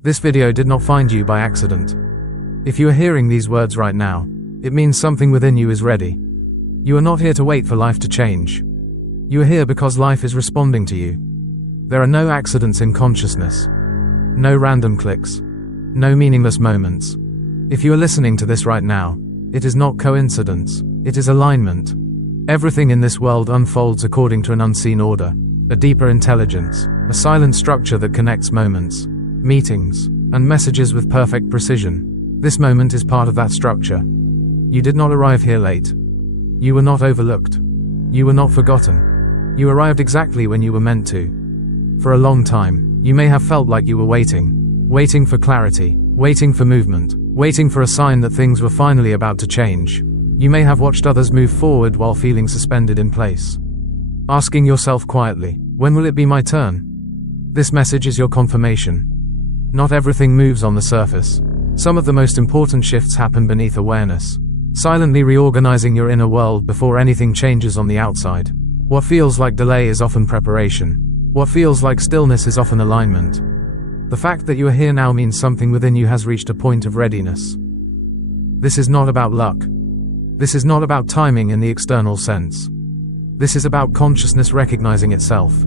This video did not find you by accident. If you are hearing these words right now, it means something within you is ready. You are not here to wait for life to change. You are here because life is responding to you. There are no accidents in consciousness. No random clicks. No meaningless moments. If you are listening to this right now, it is not coincidence, it is alignment. Everything in this world unfolds according to an unseen order, a deeper intelligence, a silent structure that connects moments, meetings, and messages with perfect precision. This moment is part of that structure. You did not arrive here late. You were not overlooked. You were not forgotten. You arrived exactly when you were meant to. For a long time, you may have felt like you were waiting for clarity, waiting for movement, waiting for a sign that things were finally about to change. You may have watched others move forward while feeling suspended in place. Asking yourself quietly, when will it be my turn? This message is your confirmation. Not everything moves on the surface. Some of the most important shifts happen beneath awareness, silently reorganizing your inner world before anything changes on the outside. What feels like delay is often preparation. What feels like stillness is often alignment. The fact that you are here now means something within you has reached a point of readiness. This is not about luck. This is not about timing in the external sense. This is about consciousness recognizing itself.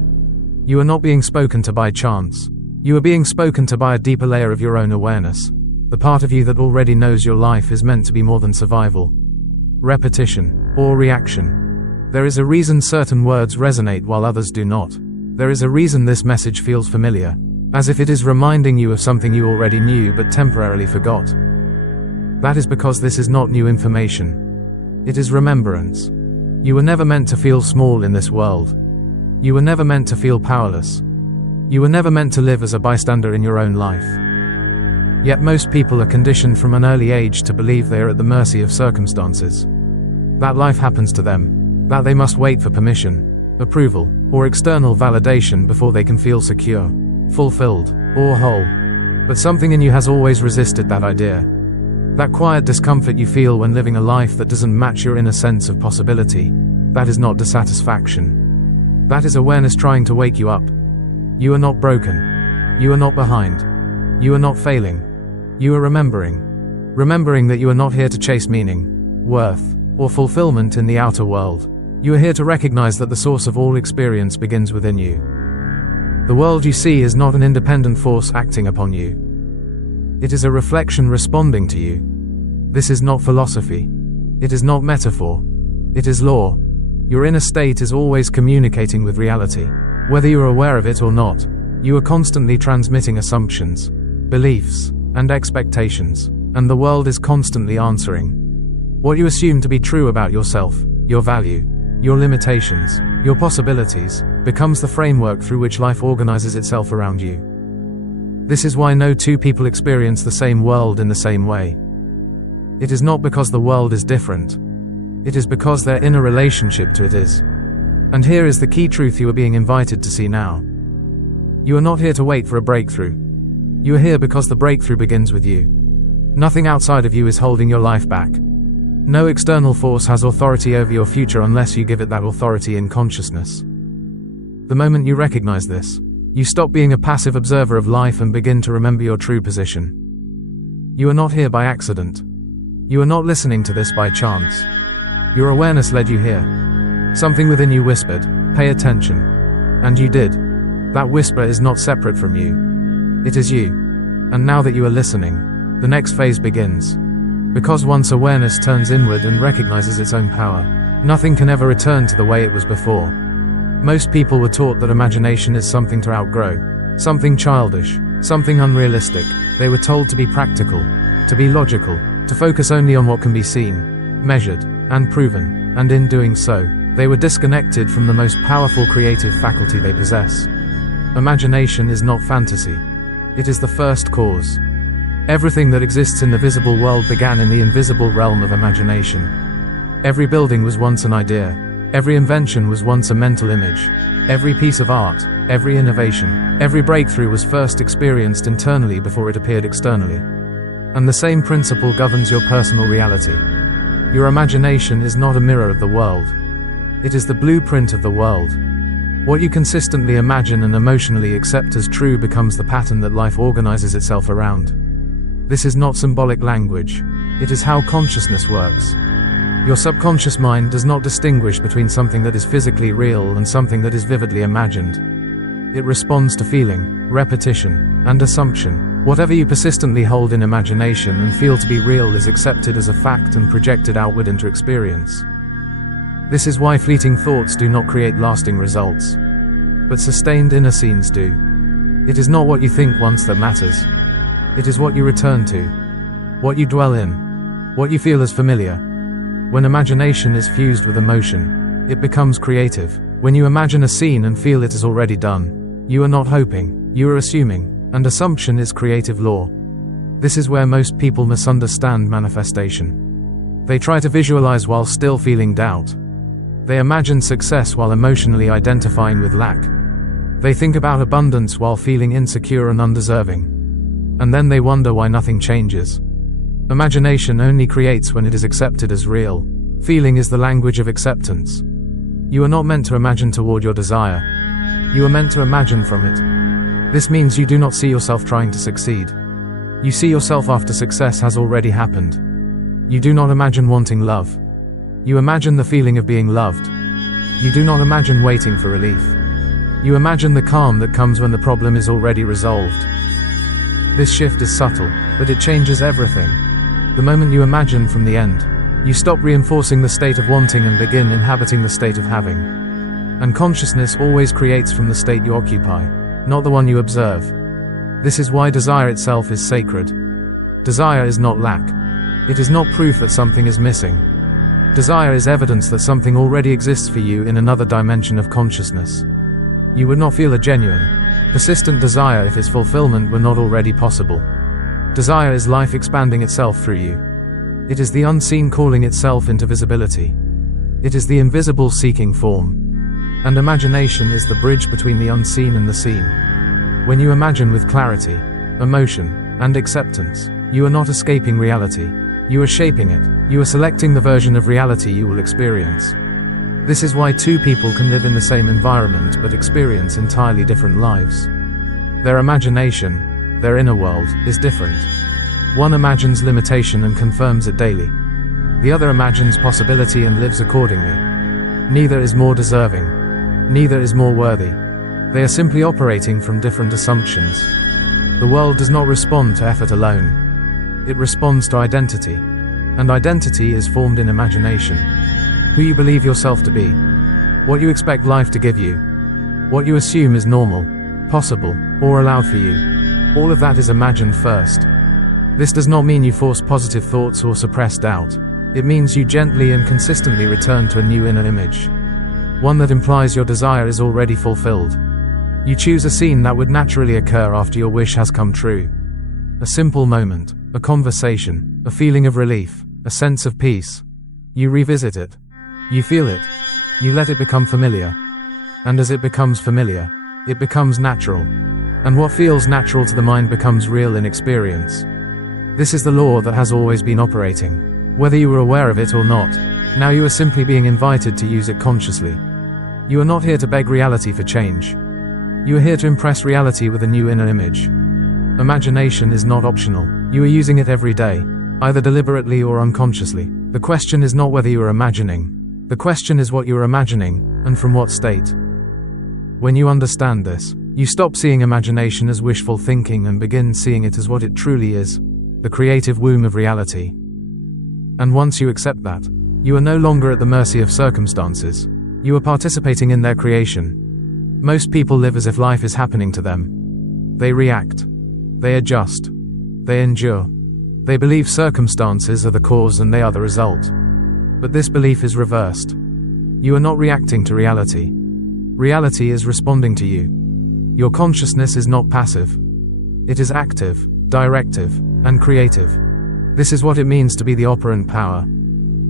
You are not being spoken to by chance. You are being spoken to by a deeper layer of your own awareness. The part of you that already knows your life is meant to be more than survival, repetition, or reaction. There is a reason certain words resonate while others do not. There is a reason this message feels familiar, as if it is reminding you of something you already knew but temporarily forgot. That is because this is not new information. It is remembrance. You were never meant to feel small in this world. You were never meant to feel powerless. You were never meant to live as a bystander in your own life. Yet most people are conditioned from an early age to believe they are at the mercy of circumstances. That life happens to them, that they must wait for permission, approval, or external validation before they can feel secure, fulfilled, or whole. But something in you has always resisted that idea. That quiet discomfort you feel when living a life that doesn't match your inner sense of possibility, that is not dissatisfaction. That is awareness trying to wake you up. You are not broken. You are not behind. You are not failing. You are remembering. Remembering that you are not here to chase meaning, worth, or fulfillment in the outer world. You are here to recognize that the source of all experience begins within you. The world you see is not an independent force acting upon you. It is a reflection responding to you. This is not philosophy. It is not metaphor. It is law. Your inner state is always communicating with reality. Whether you are aware of it or not, you are constantly transmitting assumptions, beliefs, and expectations, and the world is constantly answering. What you assume to be true about yourself, your value, your limitations, your possibilities, becomes the framework through which life organizes itself around you. This is why no two people experience the same world in the same way. It is not because the world is different. It is because their inner relationship to it is. And here is the key truth you are being invited to see now. You are not here to wait for a breakthrough. You are here because the breakthrough begins with you. Nothing outside of you is holding your life back. No external force has authority over your future unless you give it that authority in consciousness. The moment you recognize this, you stop being a passive observer of life and begin to remember your true position. You are not here by accident. You are not listening to this by chance. Your awareness led you here. Something within you whispered, "Pay attention." And you did. That whisper is not separate from you. It is you. And now that you are listening, the next phase begins. Because once awareness turns inward and recognizes its own power, nothing can ever return to the way it was before. Most people were taught that imagination is something to outgrow, something childish, something unrealistic. They were told to be practical, to be logical, to focus only on what can be seen, measured, and proven, and in doing so, they were disconnected from the most powerful creative faculty they possess. Imagination is not fantasy. It is the first cause. Everything that exists in the visible world began in the invisible realm of imagination. Every building was once an idea. Every invention was once a mental image. Every piece of art, every innovation, every breakthrough was first experienced internally before it appeared externally. And the same principle governs your personal reality. Your imagination is not a mirror of the world. It is the blueprint of the world. What you consistently imagine and emotionally accept as true becomes the pattern that life organizes itself around. This is not symbolic language. It is how consciousness works. Your subconscious mind does not distinguish between something that is physically real and something that is vividly imagined. It responds to feeling, repetition, and assumption. Whatever you persistently hold in imagination and feel to be real is accepted as a fact and projected outward into experience. This is why fleeting thoughts do not create lasting results, but sustained inner scenes do. It is not what you think once that matters. It is what you return to, what you dwell in, what you feel as familiar. When imagination is fused with emotion, it becomes creative. When you imagine a scene and feel it is already done, you are not hoping, you are assuming, and assumption is creative law. This is where most people misunderstand manifestation. They try to visualize while still feeling doubt. They imagine success while emotionally identifying with lack. They think about abundance while feeling insecure and undeserving. And then they wonder why nothing changes. Imagination only creates when it is accepted as real. Feeling is the language of acceptance. You are not meant to imagine toward your desire. You are meant to imagine from it. This means you do not see yourself trying to succeed. You see yourself after success has already happened. You do not imagine wanting love. You imagine the feeling of being loved. You do not imagine waiting for relief. You imagine the calm that comes when the problem is already resolved. This shift is subtle, but it changes everything. The moment you imagine from the end, you stop reinforcing the state of wanting and begin inhabiting the state of having. And consciousness always creates from the state you occupy, not the one you observe. This is why desire itself is sacred. Desire is not lack. It is not proof that something is missing. Desire is evidence that something already exists for you in another dimension of consciousness. You would not feel a genuine, persistent desire if its fulfillment were not already possible. Desire is life expanding itself through you. It is the unseen calling itself into visibility. It is the invisible seeking form. And imagination is the bridge between the unseen and the seen. When you imagine with clarity, emotion, and acceptance, you are not escaping reality. You are shaping it. You are selecting the version of reality you will experience. This is why two people can live in the same environment but experience entirely different lives. Their imagination, their inner world, is different. One imagines limitation and confirms it daily. The other imagines possibility and lives accordingly. Neither is more deserving. Neither is more worthy. They are simply operating from different assumptions. The world does not respond to effort alone. It responds to identity. And identity is formed in imagination. Who you believe yourself to be. What you expect life to give you. What you assume is normal, possible, or allowed for you. All of that is imagined first. This does not mean you force positive thoughts or suppress doubt. It means you gently and consistently return to a new inner image. One that implies your desire is already fulfilled. You choose a scene that would naturally occur after your wish has come true. A simple moment, a conversation, a feeling of relief, a sense of peace. You revisit it. You feel it. You let it become familiar. And as it becomes familiar, it becomes natural. And what feels natural to the mind becomes real in experience. This is the law that has always been operating. Whether you were aware of it or not, now you are simply being invited to use it consciously. You are not here to beg reality for change. You are here to impress reality with a new inner image. Imagination is not optional. You are using it every day, either deliberately or unconsciously. The question is not whether you are imagining. The question is what you are imagining, and from what state. When you understand this, you stop seeing imagination as wishful thinking and begin seeing it as what it truly is, the creative womb of reality. And once you accept that, you are no longer at the mercy of circumstances. You are participating in their creation. Most people live as if life is happening to them. They react. They adjust. They endure. They believe circumstances are the cause and they are the result. But this belief is reversed. You are not reacting to reality. Reality is responding to you. Your consciousness is not passive. It is active, directive, and creative. This is what it means to be the operant power.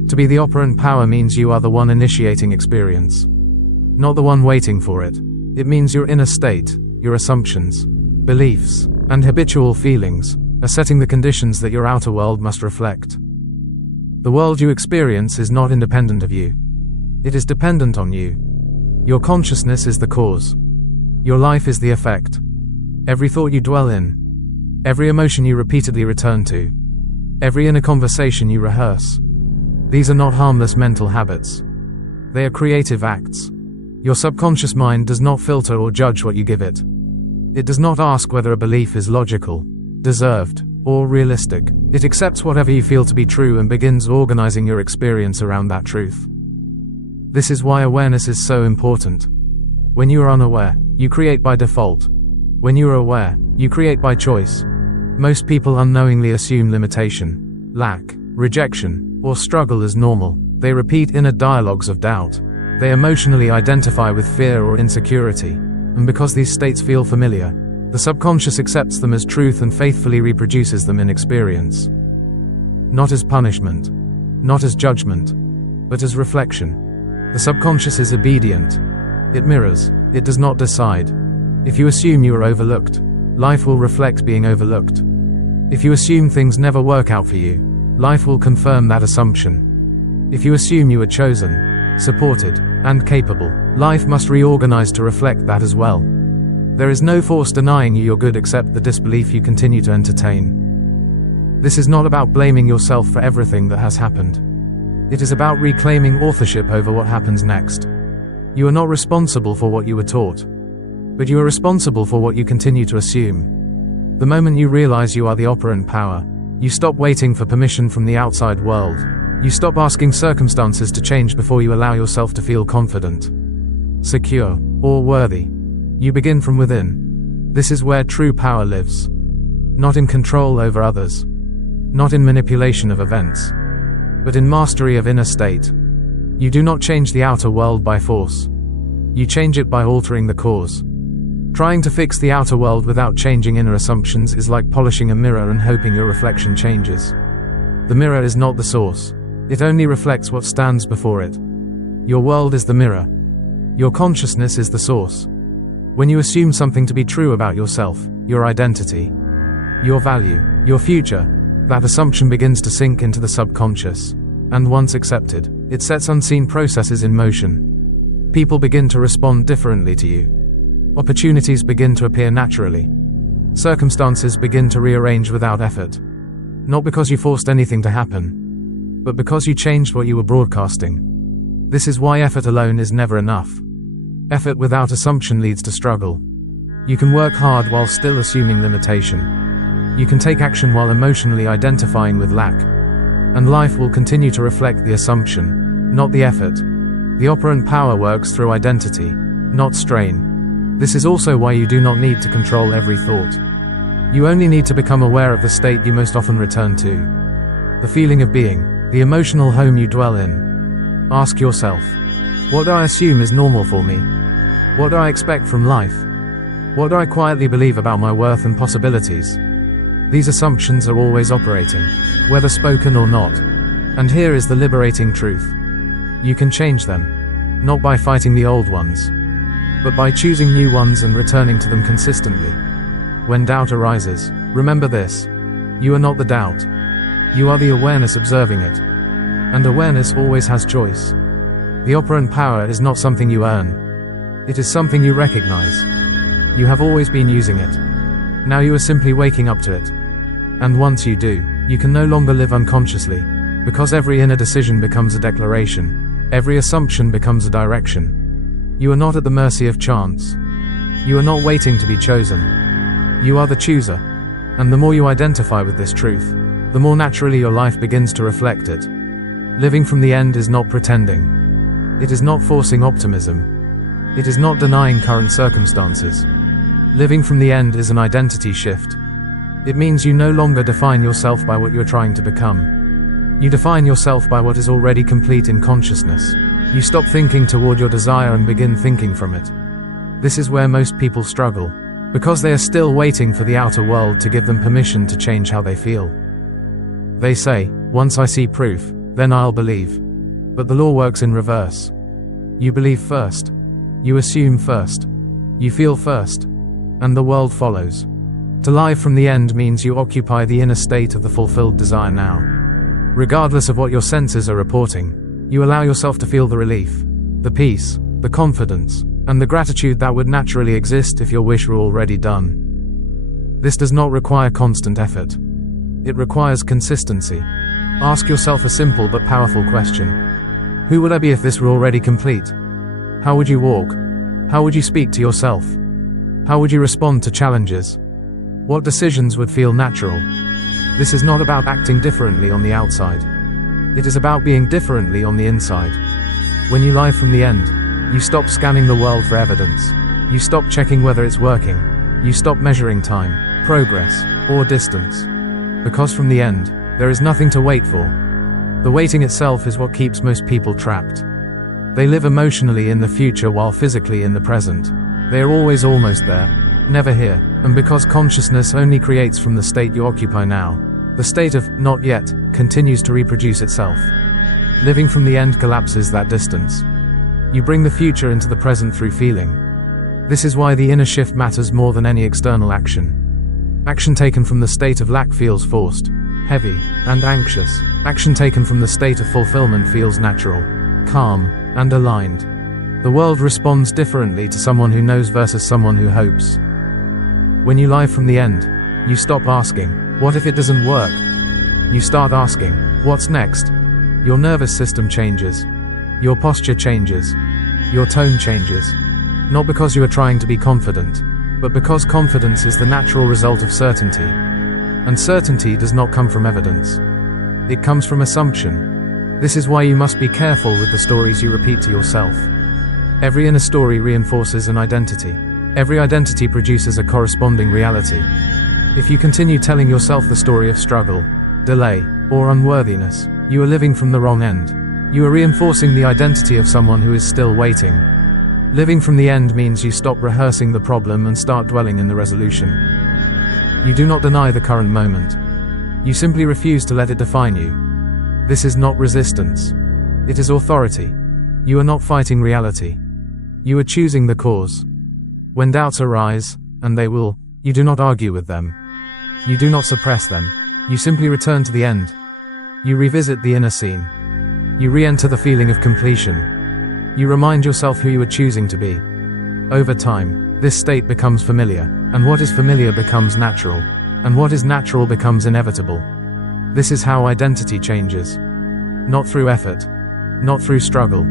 To be the operant power means you are the one initiating experience, not the one waiting for it. It means your inner state, your assumptions, beliefs, and habitual feelings are setting the conditions that your outer world must reflect. The world you experience is not independent of you. It is dependent on you. Your consciousness is the cause. Your life is the effect. Every thought you dwell in, every emotion you repeatedly return to, every inner conversation you rehearse. These are not harmless mental habits. They are creative acts. Your subconscious mind does not filter or judge what you give it. It does not ask whether a belief is logical, deserved, or realistic. It accepts whatever you feel to be true and begins organizing your experience around that truth. This is why awareness is so important. When you are unaware, you create by default. When you are aware, you create by choice. Most people unknowingly assume limitation, lack, rejection, or struggle as normal. They repeat inner dialogues of doubt. They emotionally identify with fear or insecurity. And because these states feel familiar, the subconscious accepts them as truth and faithfully reproduces them in experience. Not as punishment, not as judgment, but as reflection. The subconscious is obedient. It mirrors, it does not decide. If you assume you are overlooked, life will reflect being overlooked. If you assume things never work out for you, life will confirm that assumption. If you assume you are chosen, supported, and capable, life must reorganize to reflect that as well. There is no force denying you you're good except the disbelief you continue to entertain. This is not about blaming yourself for everything that has happened. It is about reclaiming authorship over what happens next. You are not responsible for what you were taught, but you are responsible for what you continue to assume. The moment you realize you are the operant power, you stop waiting for permission from the outside world. You stop asking circumstances to change before you allow yourself to feel confident, secure, or worthy. You begin from within. This is where true power lives. Not in control over others, not in manipulation of events, but in mastery of inner state. You do not change the outer world by force. You change it by altering the cause. Trying to fix the outer world without changing inner assumptions is like polishing a mirror and hoping your reflection changes. The mirror is not the source. It only reflects what stands before it. Your world is the mirror. Your consciousness is the source. When you assume something to be true about yourself, your identity, your value, your future, that assumption begins to sink into the subconscious. And once accepted, it sets unseen processes in motion. People begin to respond differently to you. Opportunities begin to appear naturally. Circumstances begin to rearrange without effort. Not because you forced anything to happen, but because you changed what you were broadcasting. This is why effort alone is never enough. Effort without assumption leads to struggle. You can work hard while still assuming limitation. You can take action while emotionally identifying with lack. And life will continue to reflect the assumption, not the effort. The operant power works through identity, not strain. This is also why you do not need to control every thought. You only need to become aware of the state you most often return to. The feeling of being, the emotional home you dwell in. Ask yourself, what do I assume is normal for me? What do I expect from life? What do I quietly believe about my worth and possibilities? These assumptions are always operating, whether spoken or not. And here is the liberating truth. You can change them, not by fighting the old ones, but by choosing new ones and returning to them consistently. When doubt arises, remember this. You are not the doubt. You are the awareness observing it. And awareness always has choice. The operant power is not something you earn. It is something you recognize. You have always been using it. Now you are simply waking up to it. And once you do, you can no longer live unconsciously, because every inner decision becomes a declaration. Every assumption becomes a direction. You are not at the mercy of chance. You are not waiting to be chosen. You are the chooser. And the more you identify with this truth, the more naturally your life begins to reflect it. Living from the end is not pretending. It is not forcing optimism. It is not denying current circumstances. Living from the end is an identity shift. It means you no longer define yourself by what you're trying to become. You define yourself by what is already complete in consciousness. You stop thinking toward your desire and begin thinking from it. This is where most people struggle, because they are still waiting for the outer world to give them permission to change how they feel. They say, once I see proof, then I'll believe. But the law works in reverse. You believe first. You assume first. You feel first. And the world follows. To live from the end means you occupy the inner state of the fulfilled desire now. Regardless of what your senses are reporting, you allow yourself to feel the relief, the peace, the confidence, and the gratitude that would naturally exist if your wish were already done. This does not require constant effort. It requires consistency. Ask yourself a simple but powerful question. Who would I be if this were already complete? How would you walk? How would you speak to yourself? How would you respond to challenges? What decisions would feel natural? This is not about acting differently on the outside. It is about being differently on the inside. When you live from the end, you stop scanning the world for evidence. You stop checking whether it's working. You stop measuring time, progress, or distance. Because from the end, there is nothing to wait for. The waiting itself is what keeps most people trapped. They live emotionally in the future while physically in the present. They are always almost there, never here, and because consciousness only creates from the state you occupy now, the state of not yet continues to reproduce itself. Living from the end collapses that distance. You bring the future into the present through feeling. This is why the inner shift matters more than any external action. Action taken from the state of lack feels forced, heavy, and anxious. Action taken from the state of fulfillment feels natural, calm, and aligned. The world responds differently to someone who knows versus someone who hopes. When you live from the end, you stop asking, what if it doesn't work? You start asking, what's next? Your nervous system changes. Your posture changes. Your tone changes. Not because you are trying to be confident, but because confidence is the natural result of certainty. And certainty does not come from evidence. It comes from assumption. This is why you must be careful with the stories you repeat to yourself. Every inner story reinforces an identity. Every identity produces a corresponding reality. If you continue telling yourself the story of struggle, delay, or unworthiness, you are living from the wrong end. You are reinforcing the identity of someone who is still waiting. Living from the end means you stop rehearsing the problem and start dwelling in the resolution. You do not deny the current moment. You simply refuse to let it define you. This is not resistance. It is authority. You are not fighting reality. You are choosing the cause. When doubts arise, and they will, you do not argue with them. You do not suppress them. You simply return to the end. You revisit the inner scene. You re-enter the feeling of completion. You remind yourself who you are choosing to be. Over time, this state becomes familiar, and what is familiar becomes natural, and what is natural becomes inevitable. This is how identity changes. Not through effort, not through struggle,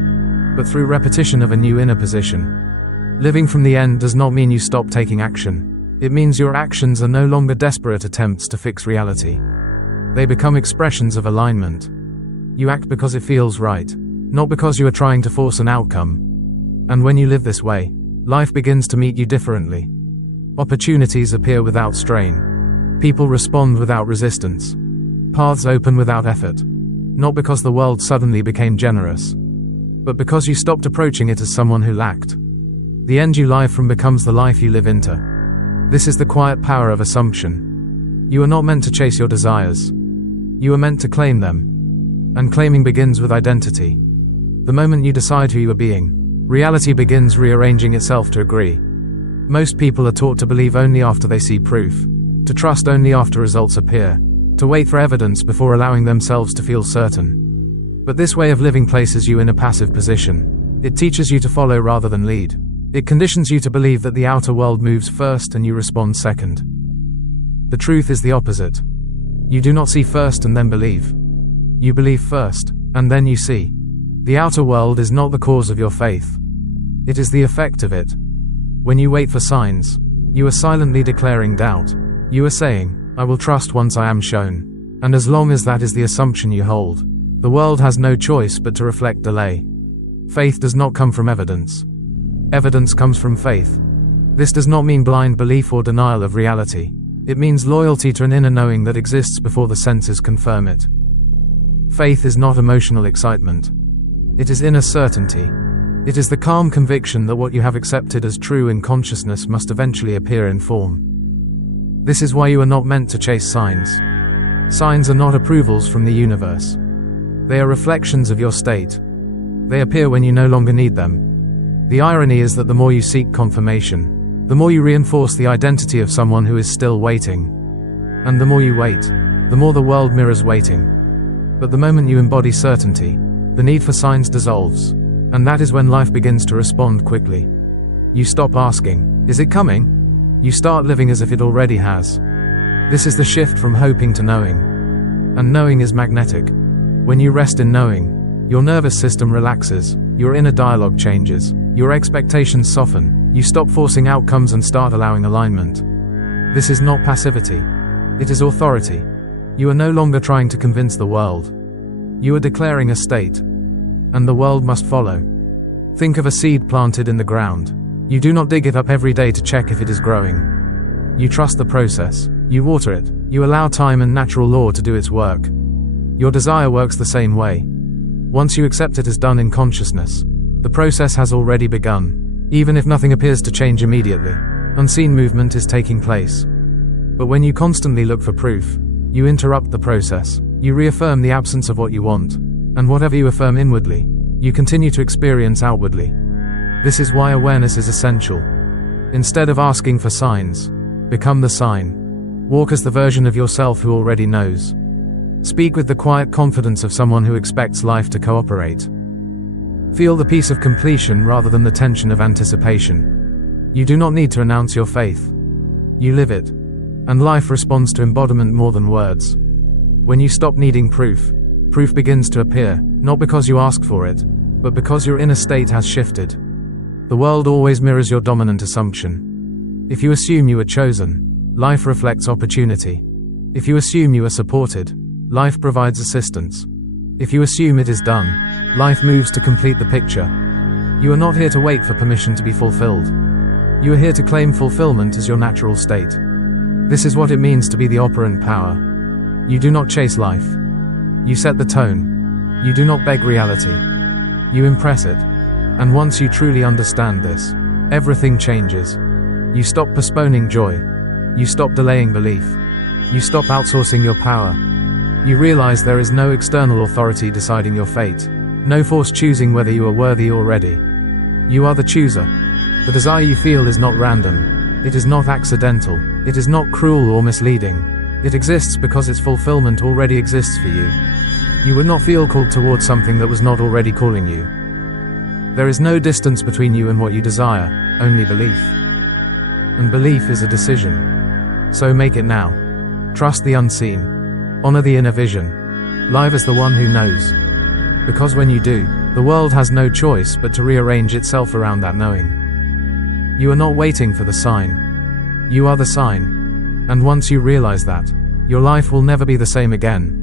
but through repetition of a new inner position. Living from the end does not mean you stop taking action. It means your actions are no longer desperate attempts to fix reality. They become expressions of alignment. You act because it feels right, not because you are trying to force an outcome. And when you live this way, life begins to meet you differently. Opportunities appear without strain. People respond without resistance. Paths open without effort. Not because the world suddenly became generous, but because you stopped approaching it as someone who lacked. The end you live from becomes the life you live into. This is the quiet power of assumption. You are not meant to chase your desires. You are meant to claim them. And claiming begins with identity. The moment you decide who you are being, reality begins rearranging itself to agree. Most people are taught to believe only after they see proof, to trust only after results appear, to wait for evidence before allowing themselves to feel certain. But this way of living places you in a passive position. It teaches you to follow rather than lead. It conditions you to believe that the outer world moves first and you respond second. The truth is the opposite. You do not see first and then believe. You believe first, and then you see. The outer world is not the cause of your faith. It is the effect of it. When you wait for signs, you are silently declaring doubt. You are saying, I will trust once I am shown. And as long as that is the assumption you hold, the world has no choice but to reflect delay. Faith does not come from evidence. Evidence comes from faith. This does not mean blind belief or denial of reality. It means loyalty to an inner knowing that exists before the senses confirm it. Faith is not emotional excitement. It is inner certainty. It is the calm conviction that what you have accepted as true in consciousness must eventually appear in form. This is why you are not meant to chase signs. Signs are not approvals from the universe. They are reflections of your state. They appear when you no longer need them. The irony is that the more you seek confirmation, the more you reinforce the identity of someone who is still waiting. And the more you wait, the more the world mirrors waiting. But the moment you embody certainty, the need for signs dissolves. And that is when life begins to respond quickly. You stop asking, "Is it coming?" You start living as if it already has. This is the shift from hoping to knowing. And knowing is magnetic. When you rest in knowing, your nervous system relaxes, your inner dialogue changes, your expectations soften, you stop forcing outcomes and start allowing alignment. This is not passivity. It is authority. You are no longer trying to convince the world. You are declaring a state. And the world must follow. Think of a seed planted in the ground. You do not dig it up every day to check if it is growing. You trust the process. You water it. You allow time and natural law to do its work. Your desire works the same way. Once you accept it as done in consciousness, the process has already begun. Even if nothing appears to change immediately, unseen movement is taking place. But when you constantly look for proof, you interrupt the process. You reaffirm the absence of what you want. And whatever you affirm inwardly, you continue to experience outwardly. This is why awareness is essential. Instead of asking for signs, become the sign. Walk as the version of yourself who already knows. Speak with the quiet confidence of someone who expects life to cooperate. Feel the peace of completion rather than the tension of anticipation. You do not need to announce your faith. You live it. And life responds to embodiment more than words. When you stop needing proof, proof begins to appear, not because you ask for it, but because your inner state has shifted. The world always mirrors your dominant assumption. If you assume you are chosen, life reflects opportunity. If you assume you are supported, life provides assistance. If you assume it is done, life moves to complete the picture. You are not here to wait for permission to be fulfilled. You are here to claim fulfillment as your natural state. This is what it means to be the operant power. You do not chase life. You set the tone. You do not beg reality. You impress it. And once you truly understand this, everything changes. You stop postponing joy. You stop delaying belief. You stop outsourcing your power. You realize there is no external authority deciding your fate. No force choosing whether you are worthy or ready. You are the chooser. The desire you feel is not random. It is not accidental. It is not cruel or misleading. It exists because its fulfillment already exists for you. You would not feel called towards something that was not already calling you. There is no distance between you and what you desire, only belief. And belief is a decision. So make it now. Trust the unseen. Honor the inner vision. Live as the one who knows. Because when you do, the world has no choice but to rearrange itself around that knowing. You are not waiting for the sign. You are the sign. And once you realize that, your life will never be the same again.